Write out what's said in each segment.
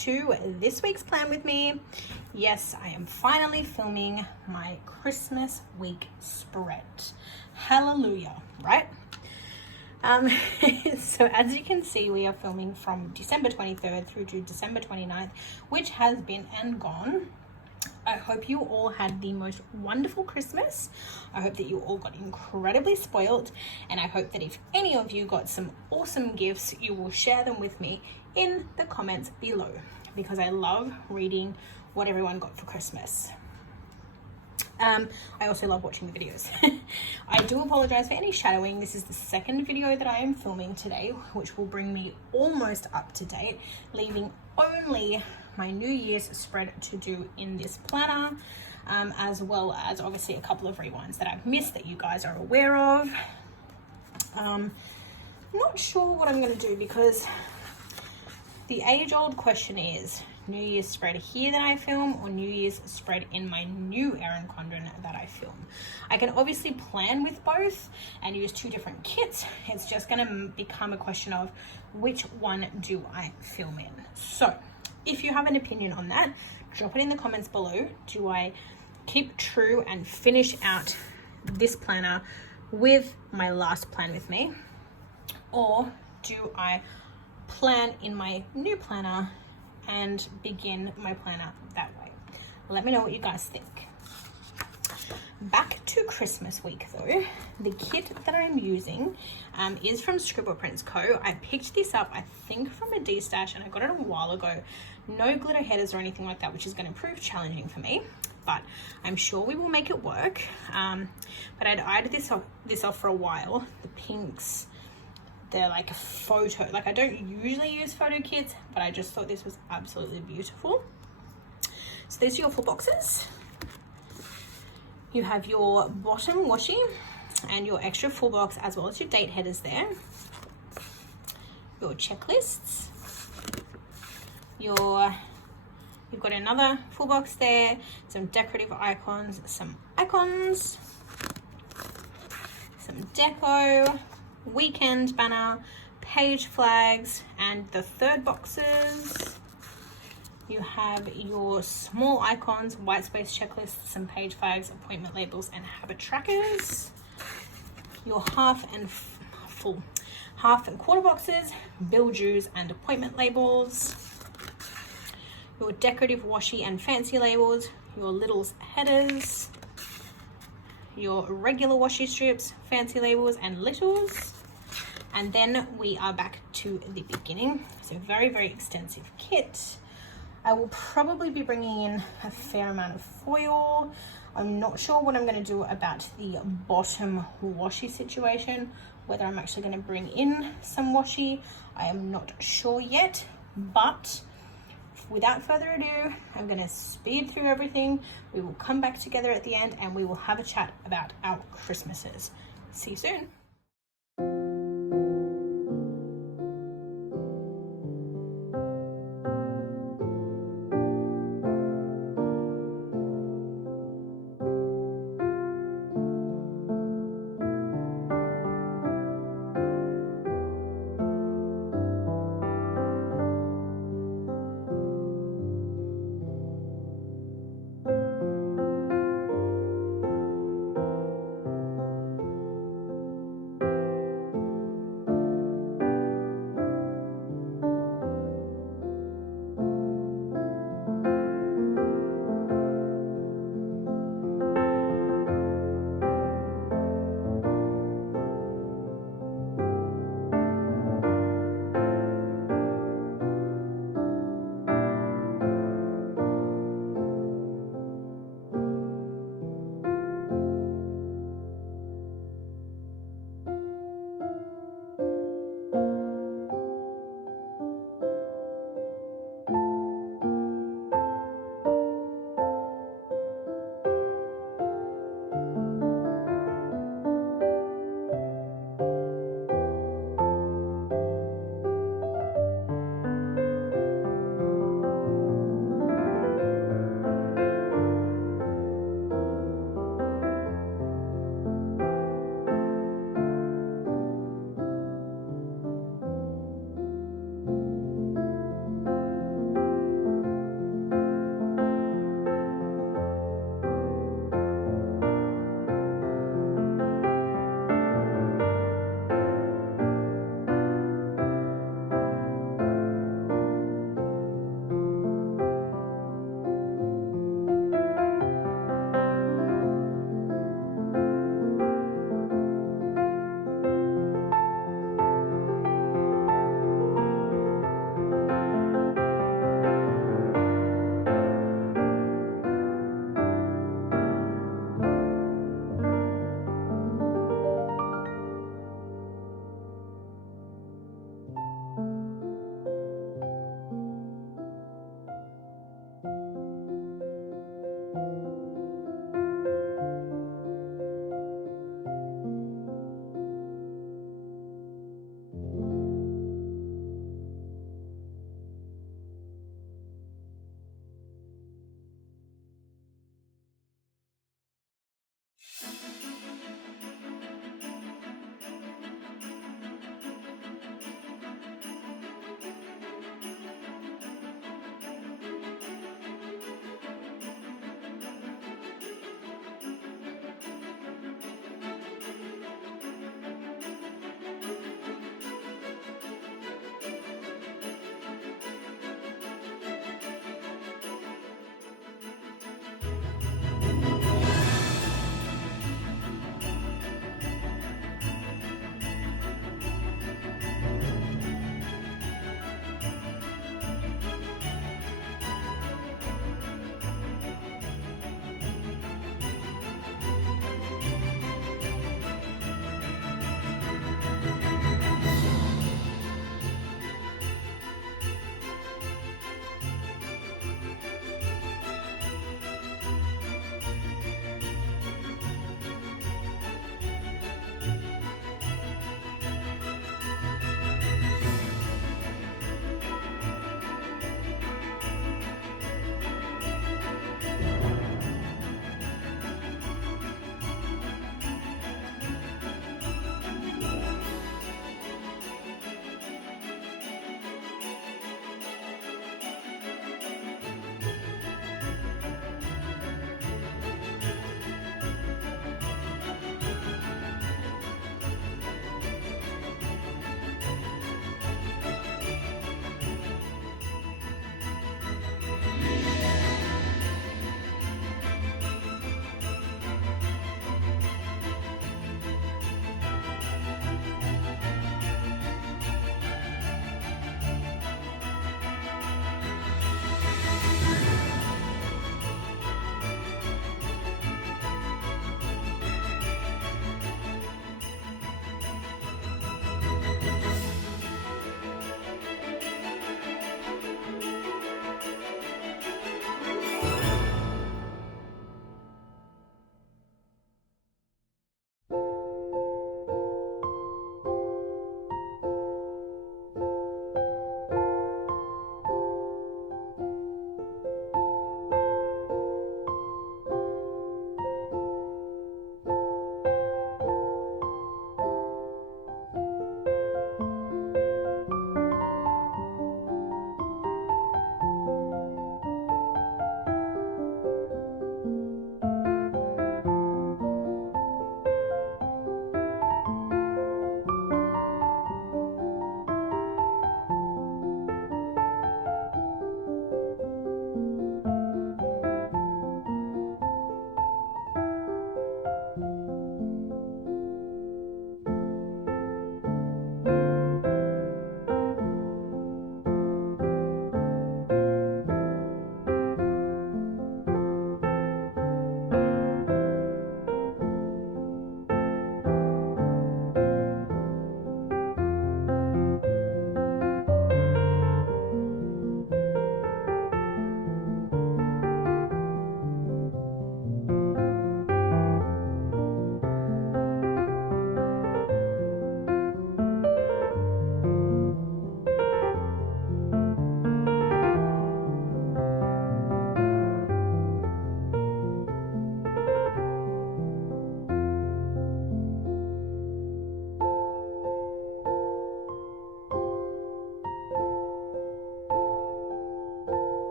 to this week's plan with me. Yes, I am finally filming my Christmas week spread. Hallelujah, right? So as you can see, we are filming from December 23rd through to December 29th, which has been and gone. I hope you all had the most wonderful Christmas. I hope that you all got incredibly spoiled, and I hope that if any of you got some awesome gifts, you will share them with me in the comments below, because I love reading what everyone got for Christmas. I also love watching the videos. I do apologize for any shadowing. This is the second video that I am filming today, which will bring me almost up to date, leaving only my New Year's spread to do in this planner, as well as obviously a couple of rewinds that I've missed that you guys are aware of. Not sure what I'm going to do, because the age-old question is New Year's spread here that I film or New Year's spread in my new Erin Condren that I film. I can obviously plan with both and use two different kits. It's just going to become a question of which one do I film in. So if you have an opinion on that, drop it in the comments below. Do I keep true and finish out this planner with my last plan with me, or do I plan in my new planner and begin my planner that way? Let me know what you guys think. Back to Christmas week though, the kit that I'm using is from Pwm. I picked this up, I think, from a D-stash, and I got it a while ago. No glitter headers or anything like that, which is going to prove challenging for me, but I'm sure we will make it work. But I'd eyed this off for a while. The pinks, they're like a photo, like I don't usually use photo kits, but I just thought this was absolutely beautiful. So these are your full boxes. You have your bottom washi and your extra full box, as well as your date headers there, your checklists, you've got another full box there, some decorative icons, some icons, some deco, weekend banner, page flags, and the third boxes you have your small icons, white space checklists, some page flags, appointment labels, and habit trackers. Your half and quarter boxes, bill dues and appointment labels. Your decorative washi and fancy labels, your littles headers, your regular washi strips, fancy labels, and littles. And then we are back to the beginning. So very, very extensive kit. I will probably be bringing in a fair amount of foil. I'm not sure what I'm going to do about the bottom washi situation, whether I'm actually going to bring in some washi. I am not sure yet, but without further ado, I'm going to speed through everything. We will come back together at the end and we will have a chat about our Christmases. See you soon.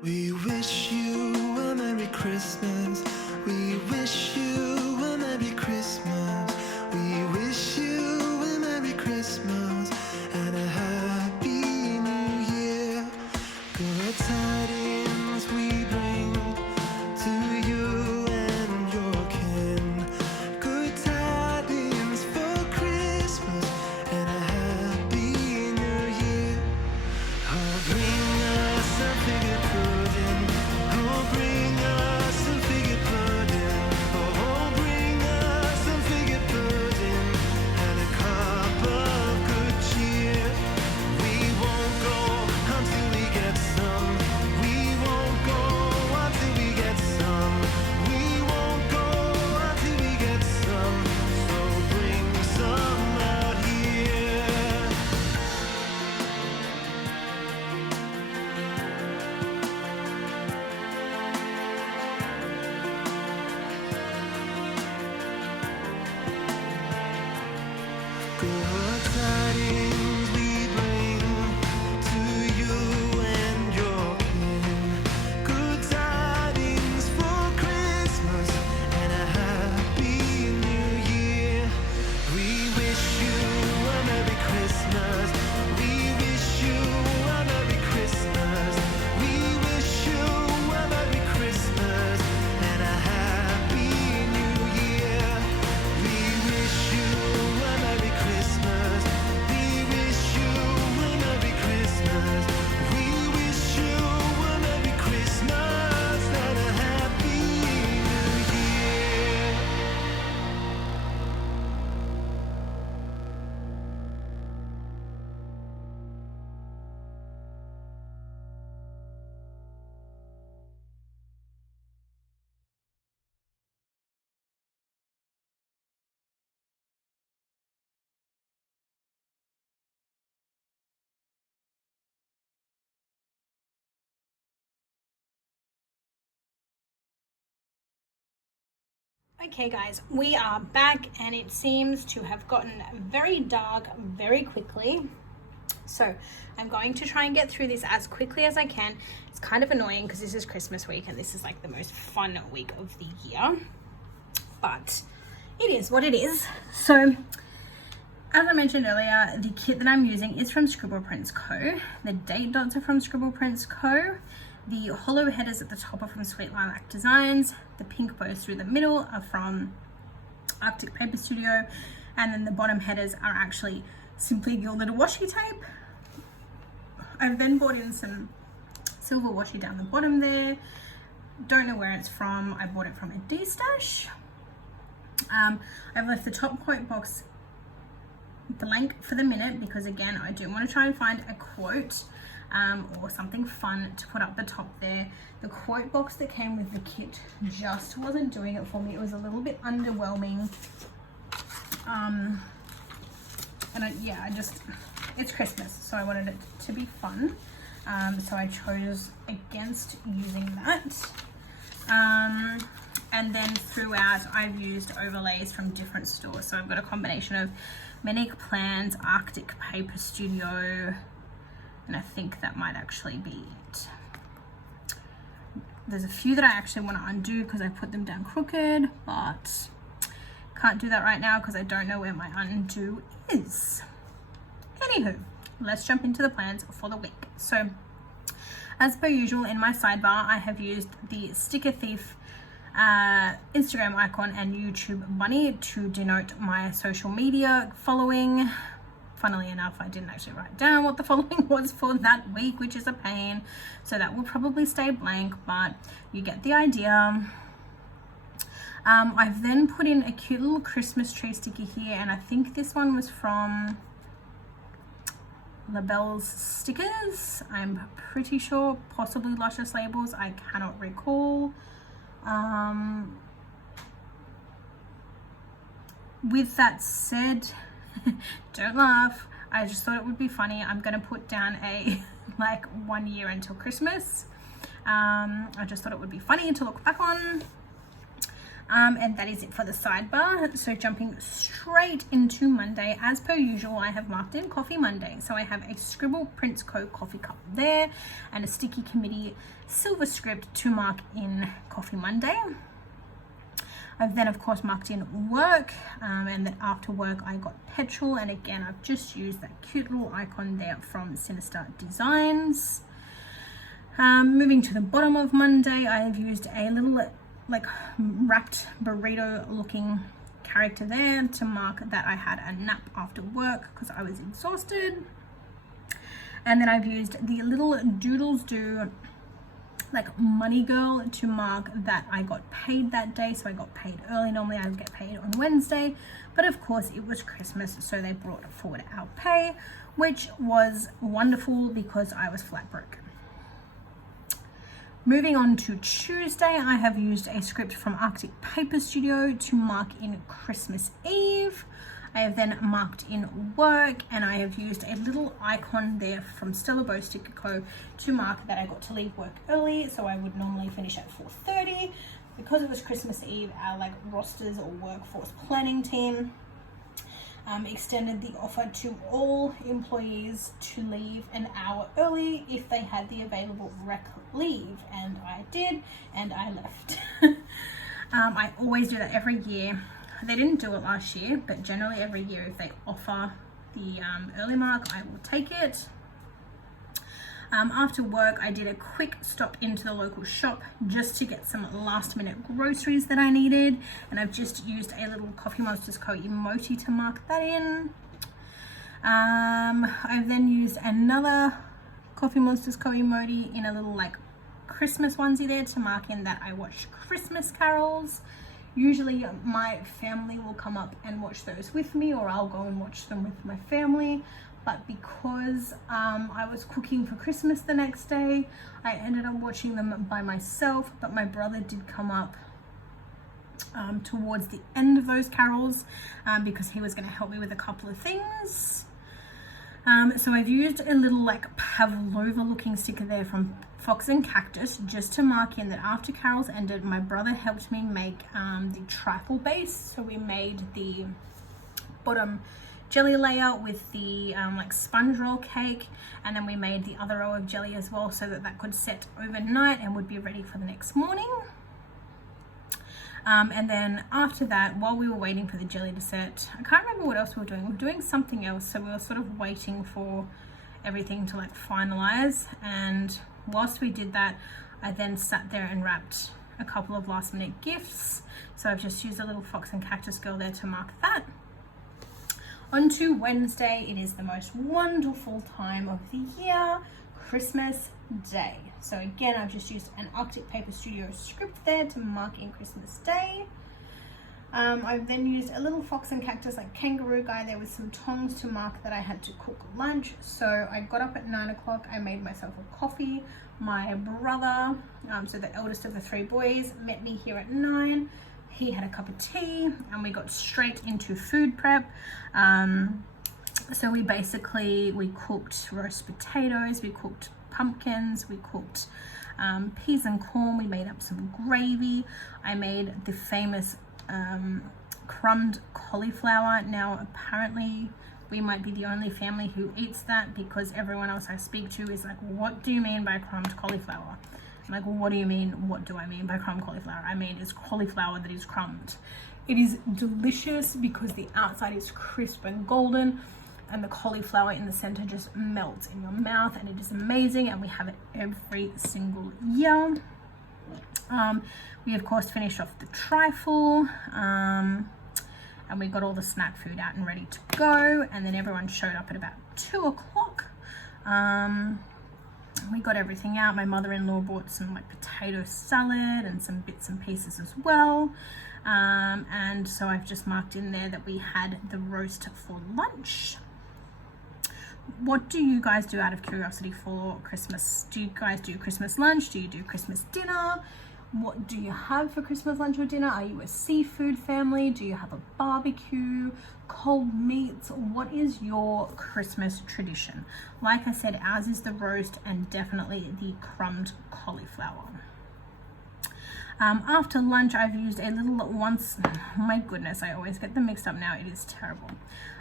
We wish you a Merry Christmas. We wish you a Merry Christmas. We wish you a Merry Christmas and a Happy New Year. Good tidings we bring to you and your kin. Good tidings for Christmas and a Happy New Year. Oh, bring us a figgy pudding. Oh, bring us some figgy pudding. Oh, bring us some figgy pudding and a cup of good cheer. We won't go until we get some. We won't go until we get some. We won't go until we get some. So bring some out here. Good tidings we bring to you and your kin. Good tidings for Christmas and a Happy New Year. We wish you a Merry Christmas. We wish you a Merry Christmas. We wish you a Merry Christmas and a Happy New Year. We wish you a Merry Christmas. We wish you a Merry Christmas. We wish you a Merry Christmas and a Happy New Year. Okay guys, we are back and it seems to have gotten very dark very quickly. So I'm going to try and get through this as quickly as I can. It's kind of annoying because this is Christmas week and this is like the most fun week of the year. But it is what it is. So as I mentioned earlier, the kit that I'm using is from Scribble Prints Co. The date dots are from Scribble Prints Co. The hollow headers at the top are from Sweet Lilac Designs. The pink bows through the middle are from Arctic Paper Studio. And then the bottom headers are actually simply gilded washi tape. I've then bought in some silver washi down the bottom there. Don't know where it's from. I bought it from a D-stash. I've left the top quote box blank for the minute because again I do want to try and find a quote or something fun to put up the top there. The quote box that came with the kit just wasn't doing it for me. It was a little bit underwhelming, and it's Christmas, so I wanted it to be fun, so I chose against using that. And then throughout I've used overlays from different stores, so I've got a combination of Monique Plans, Arctic Paper Studio, and I think that might actually be it. There's a few that I actually want to undo because I put them down crooked, but can't do that right now because I don't know where my undo is. Anywho, let's jump into the plans for the week. So as per usual, in my sidebar I have used the Sticker Thief Instagram icon and YouTube bunny to denote my social media following. Funnily enough, I didn't actually write down what the following was for that week, which is a pain, so that will probably stay blank, but you get the idea. I've then put in a cute little Christmas tree sticker here, and I think this one was from Labelle's Stickers. I'm pretty sure, possibly Luscious Labels, I cannot recall. With that said, don't laugh, I just thought it would be funny. I'm gonna put down a like 1 year until Christmas. I just thought it would be funny to look back on. And that is it for the sidebar. So jumping straight into Monday, as per usual, I have marked in Coffee Monday. So I have a Scribble Prints Co. coffee cup there and a Sticky Committee silver script to mark in Coffee Monday. I've then of course marked in work, and then after work I got petrol, and again I've just used that cute little icon there from Sinister Designs. Moving to the bottom of Monday, I have used a little like wrapped burrito looking character there to mark that I had a nap after work because I was exhausted. And then I've used the little Doodles Do like money girl to mark that I got paid that day. So I got paid early. Normally I would get paid on Wednesday, but of course it was Christmas, so they brought forward our pay, which was wonderful because I was flat broke. Moving on to Tuesday, I have used a script from Arctic Paper Studio to mark in Christmas Eve. I have then marked in work, and I have used a little icon there from Stella Bow Sticker Co. to mark that I got to leave work early, so I would normally finish at 4:30. Because it was Christmas Eve, our like rosters or workforce planning team extended the offer to all employees to leave an hour early if they had the available rec leave, and I did, and I left. I always do that every year. They didn't do it last year, but generally every year if they offer the early mark, I will take it. After work, I did a quick stop into the local shop just to get some last minute groceries that I needed, and I've just used a little Coffeemonsterzco emoji to mark that in. I've then used another Coffeemonsterzco emoji in a little like Christmas onesie there to mark in that I watched Christmas carols. Usually my family will come up and watch those with me, or I'll go and watch them with my family. But because I was cooking for Christmas the next day, I ended up watching them by myself. But my brother did come up towards the end of those carols because he was going to help me with a couple of things. So I've used a little like Pavlova looking sticker there from Fox and Cactus just to mark in that after carols ended, my brother helped me make the trifle base. So we made the bottom jelly layer with the like sponge roll cake, and then we made the other row of jelly as well so that that could set overnight and would be ready for the next morning. And then after that, while we were waiting for the jelly to set, I can't remember what else we were doing. We were doing something else, so we were sort of waiting for everything to like finalize. And whilst we did that, I then sat there and wrapped a couple of last minute gifts. So I've just used a little Fox and Cactus girl there to mark that. On to Wednesday, it is the most wonderful time of the year, Christmas Day. So again, I've just used an Arctic Paper Studio script there to mark in Christmas Day. I've then used a little Fox and Cactus like kangaroo guy there with some tongs to mark that I had to cook lunch. So I got up at 9 o'clock, I made myself a coffee. My brother, so the eldest of the three boys, met me here at 9. He had a cup of tea and we got straight into food prep. So we cooked roast potatoes, we cooked pumpkins, we cooked peas and corn, we made up some gravy. I made the famous crumbed cauliflower. Now apparently we might be the only family who eats that, because everyone else I speak to is like, what do you mean by crumbed cauliflower? I'm like, well, what do you mean? What do I mean by crumbed cauliflower? I mean, it's cauliflower that is crumbed. It is delicious because the outside is crisp and golden, and the cauliflower in the center just melts in your mouth, and it is amazing, and we have it every single year. We of course finished off the trifle, and we got all the snack food out and ready to go, and then everyone showed up at about 2 o'clock. We got everything out. My mother-in-law bought some like potato salad and some bits and pieces as well. And so I've just marked in there that we had the roast for lunch. What do you guys do out of curiosity for Christmas? Do you guys do Christmas lunch? Do you do Christmas dinner? What do you have for Christmas lunch or dinner? Are you a seafood family? Do you have a barbecue, cold meats? What is your Christmas tradition? Like I said, ours is the roast and definitely the crumbed cauliflower. After lunch, I've used a little my goodness, I always get them mixed up now. It is terrible.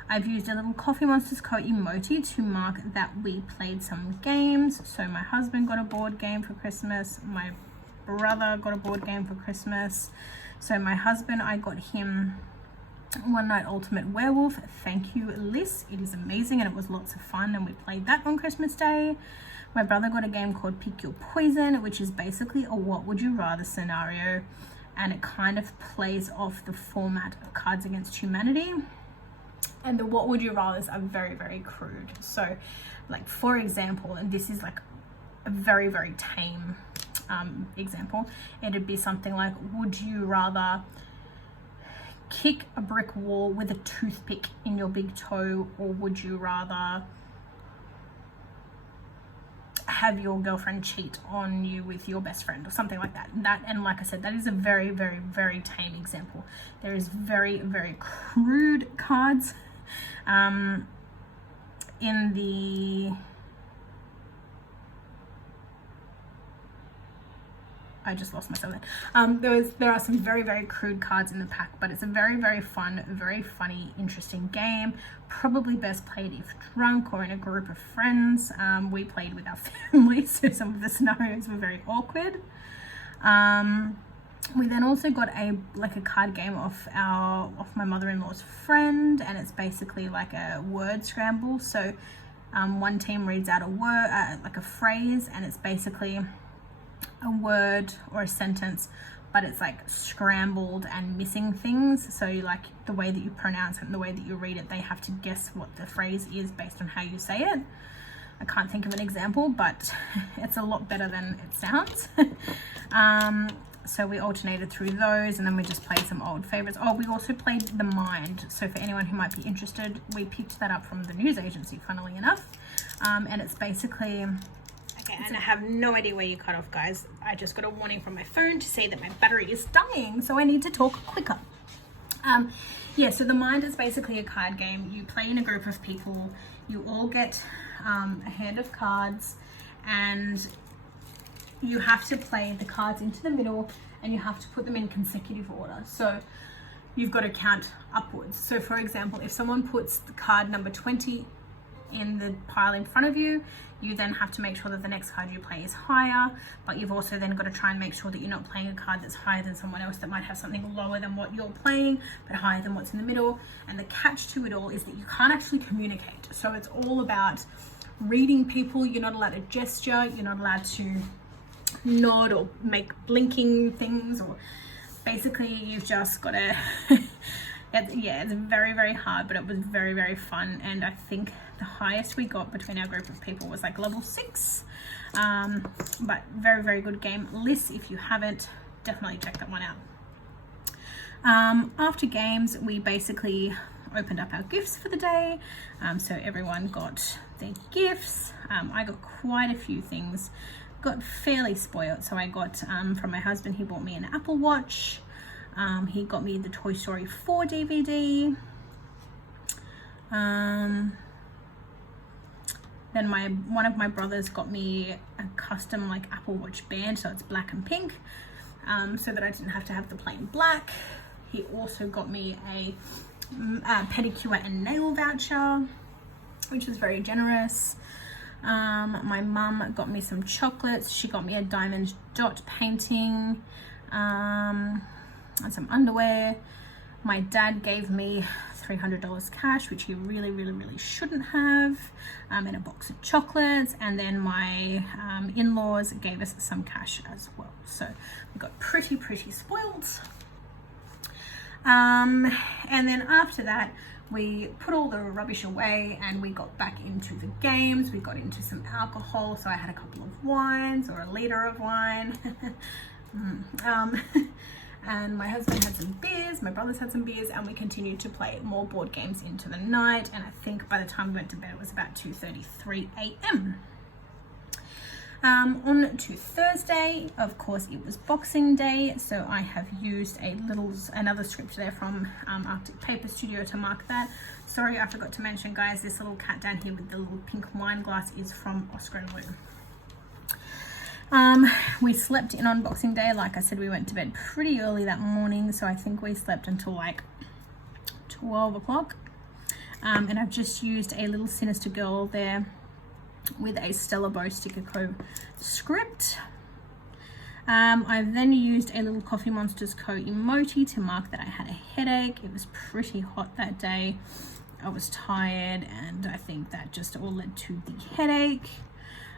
I've used a little Coffeemonsterzco emoji to mark that we played some games. So my husband got a board game for Christmas. My brother got a board game for Christmas. So my husband, I got him One Night Ultimate Werewolf. Thank you, Liz. It is amazing and it was lots of fun, and we played that on Christmas Day. My brother got a game called Pick Your Poison, which is basically a what would you rather scenario, and it kind of plays off the format of Cards Against Humanity. And the what would you rathers are very, very crude. So like, for example, and this is like a very, very tame example, it'd be something like, would you rather kick a brick wall with a toothpick in your big toe, or would you rather have your girlfriend cheat on you with your best friend, or something like that. And like I said, that is a very, very, very tame example. There is very, very crude cards in the I just lost myself there. There are some very, very crude cards in the pack, but it's a very, very fun, very funny, interesting game. Probably best played if drunk or in a group of friends. We played with our family, so some of the scenarios were very awkward. We then also got a card game off my mother-in-law's friend, and it's basically like a word scramble. So one team reads out a word, like a phrase, and it's basically a word or a sentence, but it's like scrambled and missing things. So like the way that you pronounce it and the way that you read it, they have to guess what the phrase is based on how you say it. I can't think of an example, but it's a lot better than it sounds. So we alternated through those, and then we just played some old favorites. Oh, we also played The Mind. So for anyone who might be interested, we picked that up from the news agency, funnily enough. And it's basically... Okay, and I have no idea where you cut off, guys. I just got a warning from my phone to say that my battery is dying, so I need to talk quicker. Yeah, so The Mind is basically a card game. You play in a group of people. You all get a hand of cards, and you have to play the cards into the middle, and you have to put them in consecutive order. So you've got to count upwards. So for example, if someone puts the card number 20 in the pile in front of you, you then have to make sure that the next card you play is higher, but you've also then got to try and make sure that you're not playing a card that's higher than someone else that might have something lower than what you're playing, but higher than what's in the middle. And the catch to it all is that you can't actually communicate. So it's all about reading people. You're not allowed to gesture, you're not allowed to nod or make blinking things, or basically you've just got to yeah, it's very, very hard, but it was very, very fun. And I think the highest we got between our group of people was like level 6. But very, very good game. Liz, if you haven't, definitely check that one out. After games, we basically opened up our gifts for the day. So everyone got their gifts. I got quite a few things. Got fairly spoiled. So I got from my husband, he bought me an Apple Watch. He got me the Toy Story 4 DVD. Then one of my brothers got me a custom like Apple Watch band, so it's black and pink, so that I didn't have to have the plain black. He also got me a pedicure and nail voucher, which was very generous. My mum got me some chocolates. She got me a diamond dot painting, and some underwear. My dad gave me $300 cash, which he really, really, really shouldn't have, and a box of chocolates. And then my in-laws gave us some cash as well. So we got pretty spoiled. And then after that, we put all the rubbish away and we got back into the games. We got into some alcohol. So I had a couple of wines, or a liter of wine. And my husband had some beers, my brothers had some beers, and we continued to play more board games into the night. And I think by the time we went to bed, it was about 2:33 a.m. On to Thursday, of course, it was Boxing Day, so I have used another script there from Arctic Paper Studio to mark that. Sorry, I forgot to mention, guys, this little cat down here with the little pink wine glass is from Oscar and Lou. We slept in on Boxing Day. Like I said, we went to bed pretty early that morning, so I think we slept until like 12 o'clock. And I've just used a little Sinister Girl there with a Stella Bow Sticker Co script. I've then used a little Coffeemonsterzco emoji to mark that I had a headache. It was pretty hot that day. I was tired, and I think that just all led to the headache.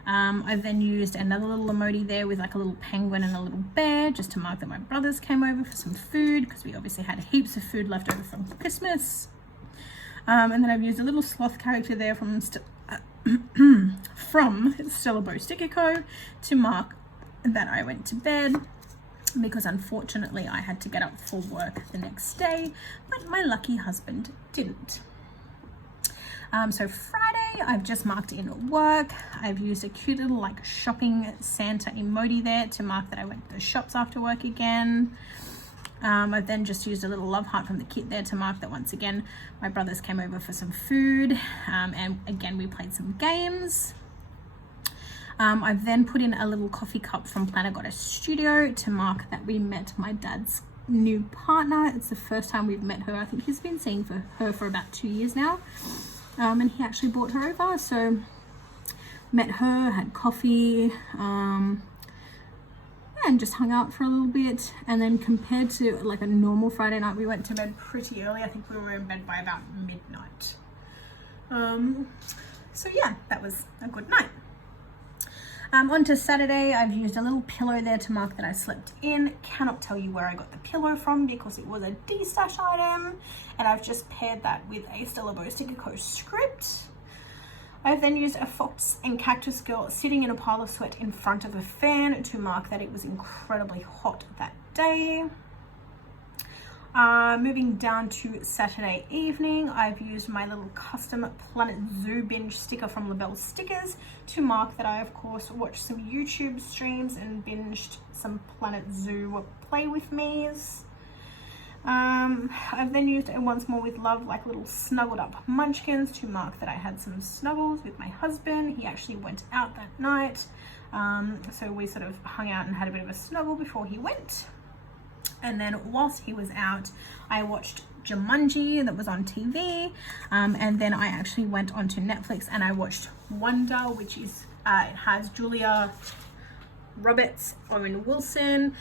I've then used another little emoji there with like a little penguin and a little bear, just to mark that my brothers came over for some food, because we obviously had heaps of food left over from Christmas. And then I've used a little sloth character there from Stella Bow Sticker Co to mark that I went to bed, because unfortunately I had to get up for work the next day, but my lucky husband didn't. So Friday, I've just marked in work. I've used a cute little like shopping Santa emoji there to mark that I went to the shops after work again. I've then just used a little love heart from the kit there to mark that once again my brothers came over for some food, and again we played some games. I've then put in a little coffee cup from Pwm Studio to mark that we met my dad's new partner. It's the first time we've met her. I think he's been seeing her for about 2 years now. And he actually brought her over, so met her, had coffee, and just hung out for a little bit. And then compared to like a normal Friday night, we went to bed pretty early. I think we were in bed by about midnight. So yeah, that was a good night. On to Saturday, I've used a little pillow there to mark that I slept in. Cannot tell you where I got the pillow from because it was a de-stash item, and I've just paired that with a Stella Bow Sticker Co script. I've then used a fox and cactus girl sitting in a pile of sweat in front of a fan to mark that it was incredibly hot that day. Moving down to Saturday evening, I've used my little custom Planet Zoo binge sticker from Labelle Stickers to mark that I, of course, watched some YouTube streams and binged some Planet Zoo play with me's. I've then used a Once More with Love like little snuggled up munchkins to mark that I had some snuggles with my husband. He actually went out that night, so we sort of hung out and had a bit of a snuggle before he went. And then whilst he was out, I watched Jumanji that was on TV, and then I actually went onto Netflix and I watched Wonder, which is it has Julia Roberts, Owen Wilson.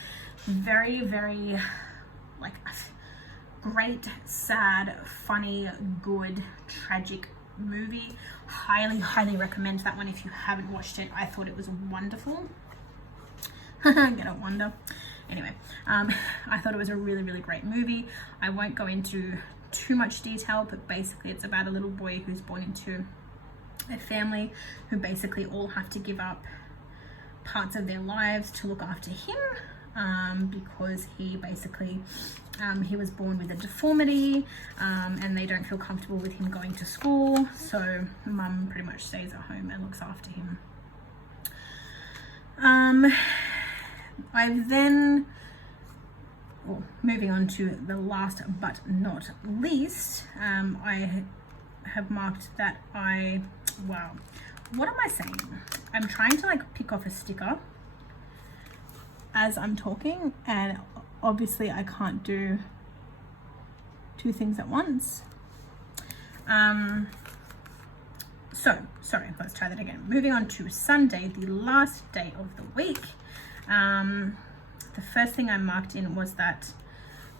Very, very like great, sad, funny, good, tragic movie. Highly, highly recommend that one if you haven't watched it. I thought it was wonderful. Get it, Wonder. Anyway, I thought it was a really, really great movie. I won't go into too much detail, but basically it's about a little boy who's born into a family who basically all have to give up parts of their lives to look after him, because he basically, he was born with a deformity, and they don't feel comfortable with him going to school, so mum pretty much stays at home and looks after him. I've then, moving on to the last but not least, I have marked that wow, what am I saying? I'm trying to like pick off a sticker as I'm talking, and obviously I can't do two things at once. So, sorry, let's try that again. Moving on to Sunday, the last day of the week. The first thing I marked in was that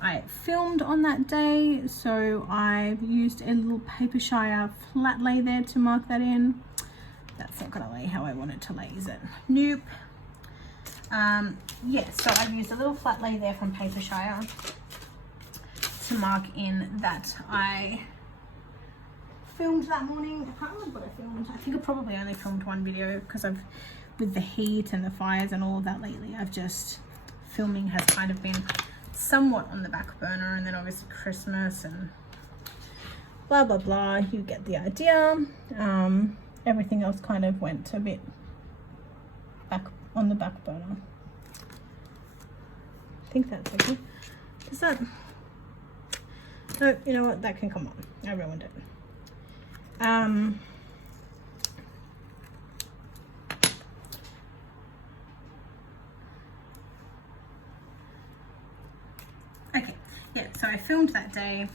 I filmed on that day, so I've used a little Paper Shire flat lay there to mark that in. That's not gonna lay how I want it to lay, is it? Nope. Yeah, so I've used a little flat lay there from Paper Shire to mark in that I filmed that morning. I can't remember what I filmed. I think I probably only filmed one video because with the heat and the fires and all of that lately, filming has kind of been somewhat on the back burner, and then obviously Christmas and blah blah blah, you get the idea. Everything else kind of went a bit back on the back burner. I think that's okay. Is that, no, you know what, that can come on. I ruined it. yeah, so I filmed that day.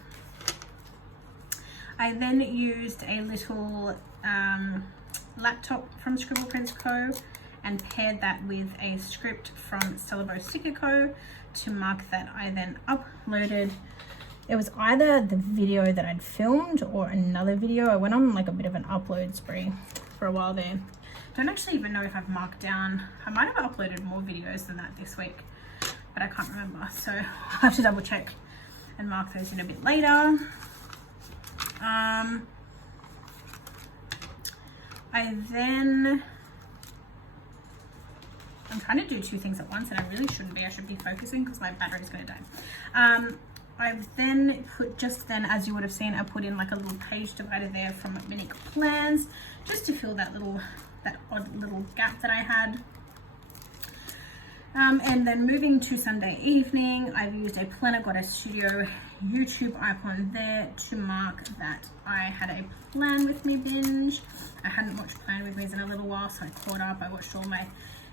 I then used a little laptop from Scribbleprints.co and paired that with a script from Sticker.co to mark that I then uploaded. It was either the video that I'd filmed or another video. I went on like a bit of an upload spree for a while there. Don't actually even know if I've marked down. I might have uploaded more videos than that this week, but I can't remember. So I'll have to double check and mark those in a bit later. I'm trying to do two things at once and I really shouldn't be. I should be focusing because my battery's going to die. I've then put, just then, as you would have seen, I put in like a little page divider there from Mini Plans, just to fill that odd little gap that I had. And then moving to Sunday evening, I've used a Pwm Studio YouTube icon there to mark that I had a Plan With Me binge. I hadn't watched Plan With Me in a little while, so I caught up. I watched all my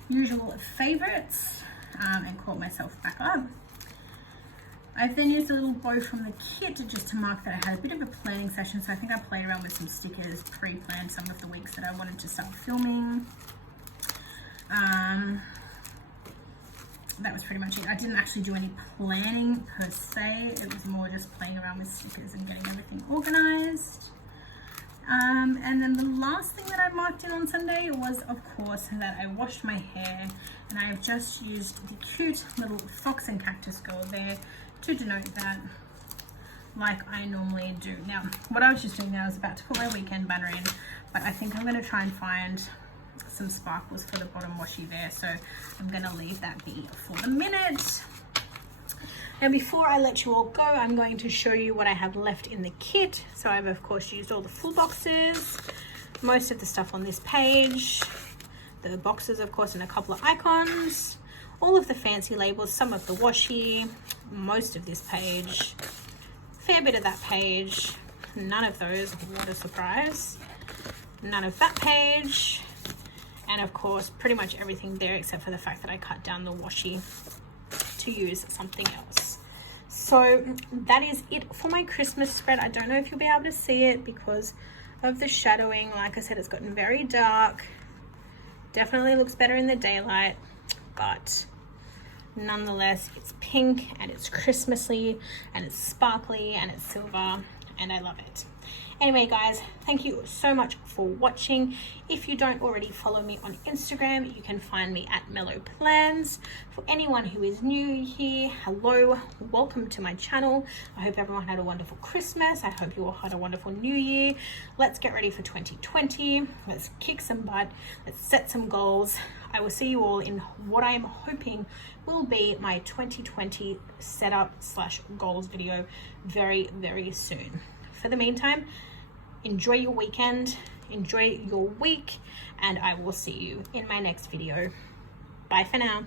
usual favorites and caught myself back up. I've then used a little bow from the kit just to mark that I had a bit of a planning session. So I think I played around with some stickers, pre-planned some of the weeks that I wanted to start filming. That was pretty much it. I didn't actually do any planning per se. It was more just playing around with stickers and getting everything organized. And then the last thing that I marked in on Sunday was, of course, that I washed my hair, and I have just used the cute little fox and cactus girl there to denote that, like I normally do. Now, what I was just doing now is about to put my weekend banner in, but I think I'm going to try and find some sparkles for the bottom washi there, so I'm going to leave that be for the minute. Now, before I let you all go, I'm going to show you what I have left in the kit. So I've of course used all the full boxes, most of the stuff on this page, the boxes of course, and a couple of icons, all of the fancy labels, some of the washi, most of this page, fair bit of that page, none of those, what a surprise, none of that page, and of course pretty much everything there except for the fact that I cut down the washi to use something else. So that is it for my Christmas spread. I don't know if you'll be able to see it because of the shadowing. Like I said, it's gotten very dark. Definitely looks better in the daylight, but nonetheless it's pink and it's Christmassy and it's sparkly and it's silver and I love it. Anyway guys, thank you so much for watching. If you don't already follow me on Instagram, you can find me at Mellow Plans. For anyone who is new here, hello, welcome to my channel. I hope everyone had a wonderful Christmas. I hope you all had a wonderful New Year. Let's get ready for 2020. Let's kick some butt. Let's set some goals. I will see you all in what I am hoping will be my 2020 setup / goals video very, very soon. For the meantime, enjoy your weekend, enjoy your week, and I will see you in my next video. Bye for now.